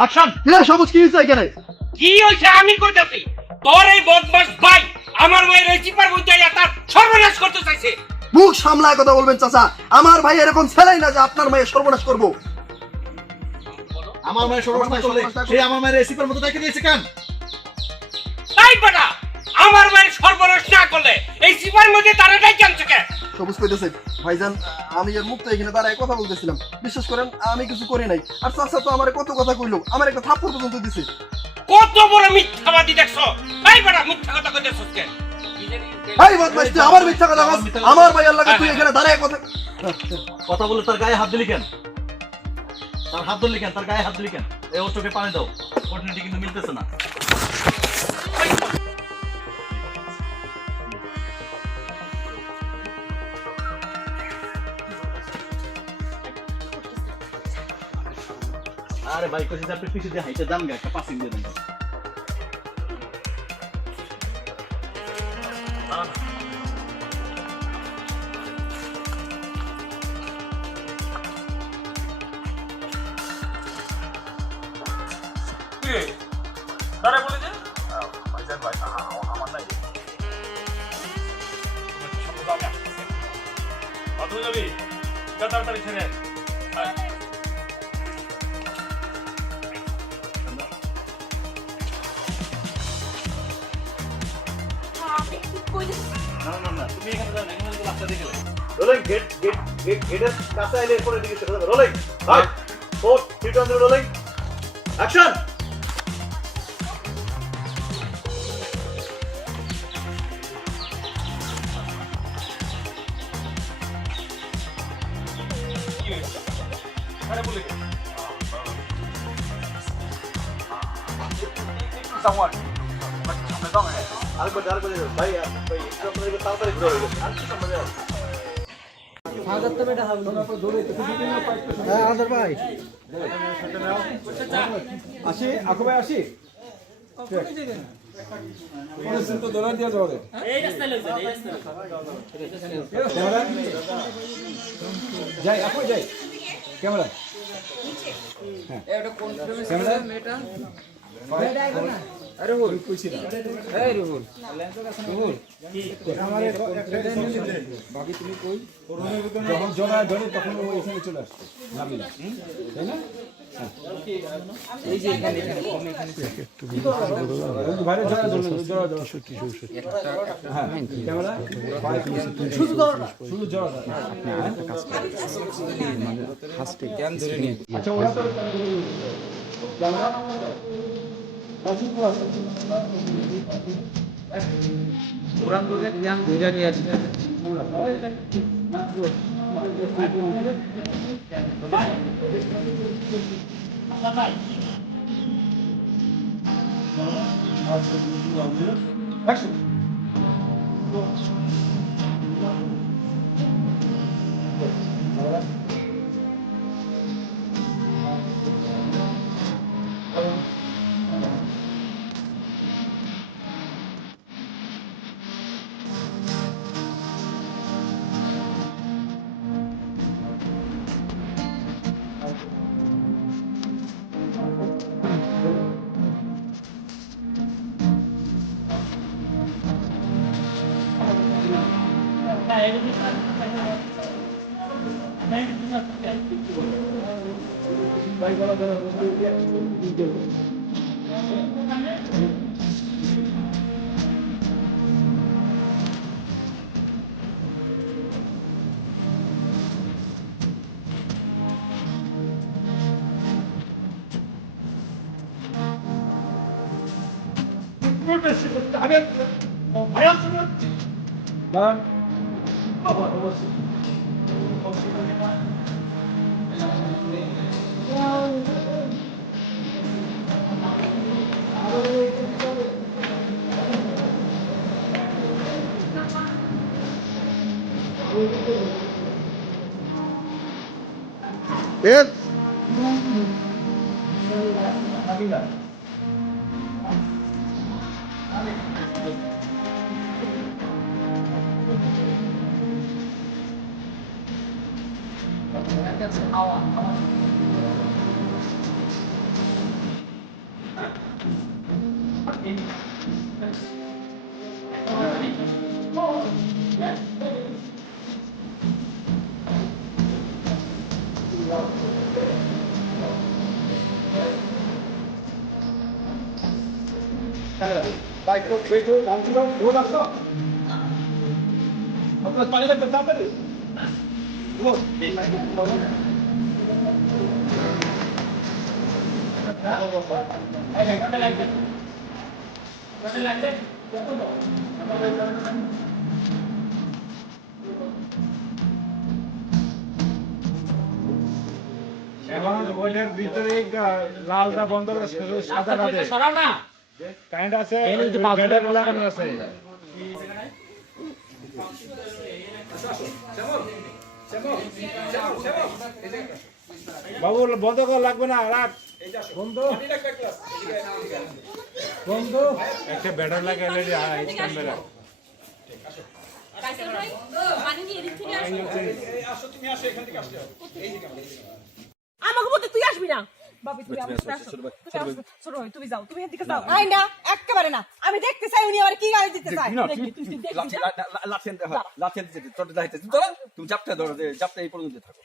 Action! এরা সবুজ কি হইছে এখানে? কি হইছে আমি কইতাছি, তোর এই বদমাশ ভাই আমার মায়ের এই চিপার মধ্যে তার সর্বনাশ করতে চাইছে। মুখ সামলায় কথা বলবেন চাচা। আমার ভাই এরকম ছেলেই না যে আপনার মায়ের সর্বনাশ করব। আমার মায়ের সর্বনাশ করলে সে আমার মায়ের এই চিপার মতো দেখে দিয়েছে কেন? তাই বেটা, আমার মায়ের সর্বনাশ না করলে এই চিপার মধ্যে তারা ডাই কেন কেন? সবুজ কইতেছে ভাইজান আমি এর মুক্ত এখানে দাঁড়ায় কথা বলতেছিলাম, বিশ্বাস করেন আমি কিছু করি নাই। আর চাচা তো আমার কত কথা কইলো, আমার একটা থাপ্পড় পর্যন্ত দিছে। কত বড় মিথ্যাবাদী দেখছো? এই বেটা মিথ্যা কথা কইতেছস কেন? এই বদমাইশ তুই আমার মিথ্যা কথা বলছ। আমার ভাই আল্লাহকে তুই এখানে দাঁড়ায় কথা কথা বলে তার গায়ে হাত দিলি কেন? তার হাত ধরলি কেন? তার গায়ে হাত দিলি কেন? এই ওর চোখে পানি দাও, অপরচুনিটি কিন্তু মিলতেছে না। আরে ভাই কইছি আপনি পিছে দিয়ে হাইটে যান গা, একটা পাসিং দিয়ে দেন। দাঁড়া বলে যে ভাইজান ভাই আমার নাই। তুই যাবি তাড়াতাড়ি ছেড়ে না তুমি এখানে যান, এখানে তো রাস্তা দিয়ে গেলে রোলিং গেটের কাছে আইলে পরে দিকে চলে যাবে। Rolling 5 4 3 2 1 rolling action. আরে বলে আরেকবার ভাই ভাই একটু আপনাদের তাড়াতাড়ি ঘুরে হয়ে গেছে। আর কি সামনে যাও? হ্যাঁ আদর ভাই আসি আকু ভাই আসি তো দৌড়া দিয়া যাওয়া যাই আকু যাই ক্যামেরা ক্যামেরা আরে বল কইছি না এই রুহুল রুহুল বাকি তুমি কই যখন জনা ধরে তখন ও এখানে চলে আসছে নাবিলা তাই না এই যে এখানে একটু বাইরে জড়া সত্যি হ্যাঁ ক্যামেরা শুধু জড়া আপনি আরেকটা কাজ করেন মানে ফার্স্টে জ্ঞান ধরে নিয়ে আচ্ছা ওরা তো ক্যামেরা পুরান দুর্গের জ্ঞান ধরে নিয়ে আসছে Yes. ভাই তো অংশ রোড আসতো আপনার পানি লাগবে তাড়াতাড়ি এখন ওইটার ভিতরে লালটা বন্ধ করে সাদা রাতে সরাও না কারেন্ট আছে ব্যাটারি লাগানো আছে বাবু বন্ধ করা লাগবে না রাখ বন্ধ বন্ধ একটা ব্যাটারি লাগাইলে স্ট্যান্ড বেরা আমাকে বলতে তুই আসবি না বাবি তুই আমার সাথে আসো ছোট ভাই তুমি যাও তুমি এদিকে যাও আই না একেবারে না আমি দেখতে চাই উনি আমার কি গালি দিতে চায় দেখবি তুই তুমি চাপটা ধরো চাপটা এই পর্যন্ত থাকো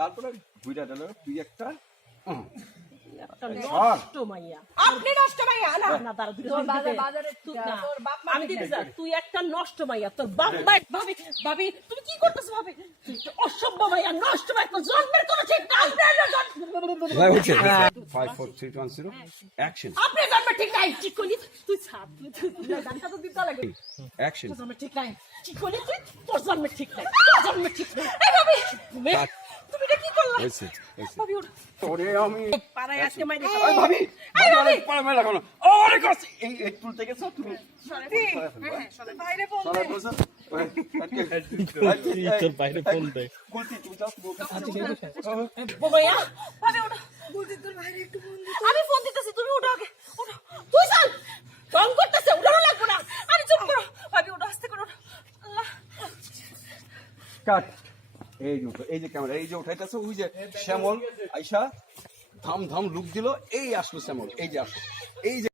তারপরে দুইটা ডালো তুই একটা নষ্ট মাইয়া আপনি নষ্ট মাইয়া না না তার তোর বাজারে তুই না আমি দিতে চাই তুই একটা নষ্ট মাইয়া তোর বাপ ভাই ভাবি ভাবি তুমি কি করতেছ ভাবি তুই একটা অসভ্য মাইয়া নষ্ট মাইয়া তোর জন্মের কোনো ঠিক নাই ভাই হচ্ছে 5 4 3 2 1 0 অ্যাকশন আপনি জন্মের ঠিক নাই ঠিক করলি তুই ছাপ তুই গানটা তো দিতে লাগে অ্যাকশন তোর জন্মের ঠিক নাই ঠিক করলি তুই তোর জন্মের ঠিক নাই তোর জন্মের ঠিক নাই এই ভাবি তুমি এটা কি করলা হয়েছে ভাবি ওঠ ওরে আমি পাড়ায় আজকে মাইরে এই ভাবি এই ভাবি পাড়া মেলা কোন ওরে কস এই তুলতে গেছো তুমি বাইরে ফোন সরা বসো তোর বাইরে ফোন দে কুলতি তুমি যাও বগয়া ভাবি ওঠ বলছি তোর বাইরে একটু ফোন দে আমি ফোন দিতেছি তুমি ওঠো আগে ওঠো তুই চল ফোন করতেছে উঠানো লাগবে না আরে চুপ করো ভাবি ওঠো আস্তে করো আল্লাহ কাট এই যে ক্যামেরা এই যে উঠাইতেছে ওই যে শ্যামল আইসা ধাম ধাম লুক দিল এই আসলো শ্যামল এই যে আসলো এই যে